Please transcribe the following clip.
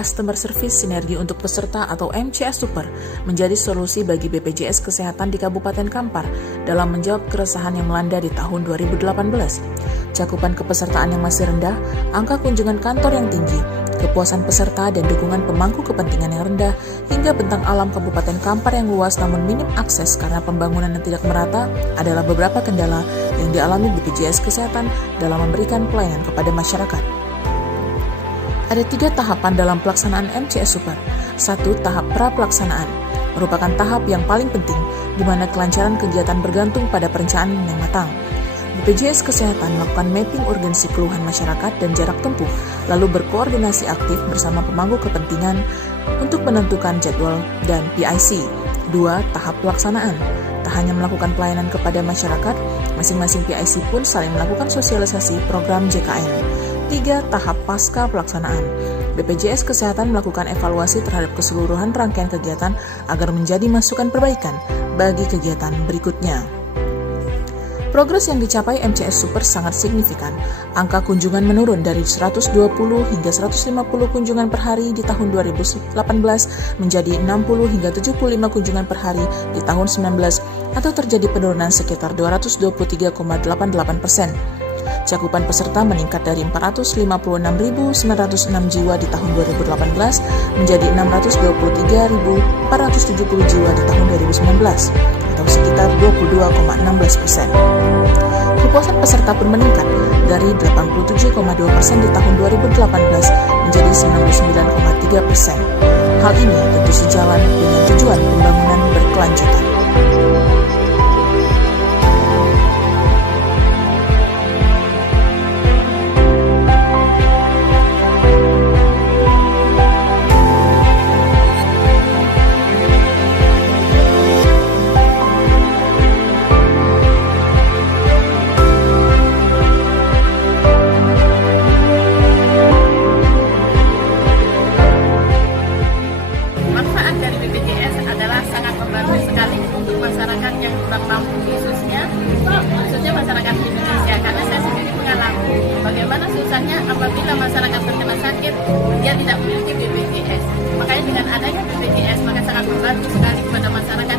Customer Service Sinergi untuk Peserta atau MCS Super menjadi solusi bagi BPJS Kesehatan di Kabupaten Kampar dalam menjawab keresahan yang melanda di tahun 2018. Cakupan kepesertaan yang masih rendah, angka kunjungan kantor yang tinggi, kepuasan peserta dan dukungan pemangku kepentingan yang rendah, hingga bentang alam Kabupaten Kampar yang luas namun minim akses karena pembangunan yang tidak merata adalah beberapa kendala yang dialami BPJS Kesehatan dalam memberikan pelayanan kepada masyarakat. Ada 3 tahapan dalam pelaksanaan MCS Super. 1. Tahap pra-pelaksanaan merupakan tahap yang paling penting di mana kelancaran kegiatan bergantung pada perencanaan yang matang. BPJS Kesehatan melakukan mapping urgensi keluhan masyarakat dan jarak tempuh, lalu berkoordinasi aktif bersama pemangku kepentingan untuk menentukan jadwal dan PIC. 2. Tahap pelaksanaan. Tak hanya melakukan pelayanan kepada masyarakat, masing-masing PIC pun saling melakukan sosialisasi program JKN. 3. Tahap pasca pelaksanaan. BPJS Kesehatan melakukan evaluasi terhadap keseluruhan rangkaian kegiatan agar menjadi masukan perbaikan bagi kegiatan berikutnya. Progres yang dicapai MCS Super sangat signifikan. Angka kunjungan menurun dari 120 hingga 150 kunjungan per hari di tahun 2018 menjadi 60 hingga 75 kunjungan per hari di tahun 2019 atau terjadi penurunan sekitar 223,88%. Cakupan peserta meningkat dari 456.906 jiwa di tahun 2018 menjadi 623.470 jiwa di tahun 2019 atau sekitar 22,16%. Kepuasan peserta pun meningkat dari 87,2% di tahun 2018 menjadi 99,3%. Hal ini tentu sejalan dengan tujuan pembangunan berkelanjutan. Manfaat dari BPJS adalah sangat membantu sekali untuk masyarakat yang kurang mampu khususnya masyarakat Indonesia, karena saya sendiri mengalami bagaimana susahnya apabila masyarakat terkena sakit dia tidak memiliki BPJS. Makanya dengan adanya BPJS maka sangat membantu sekali kepada masyarakat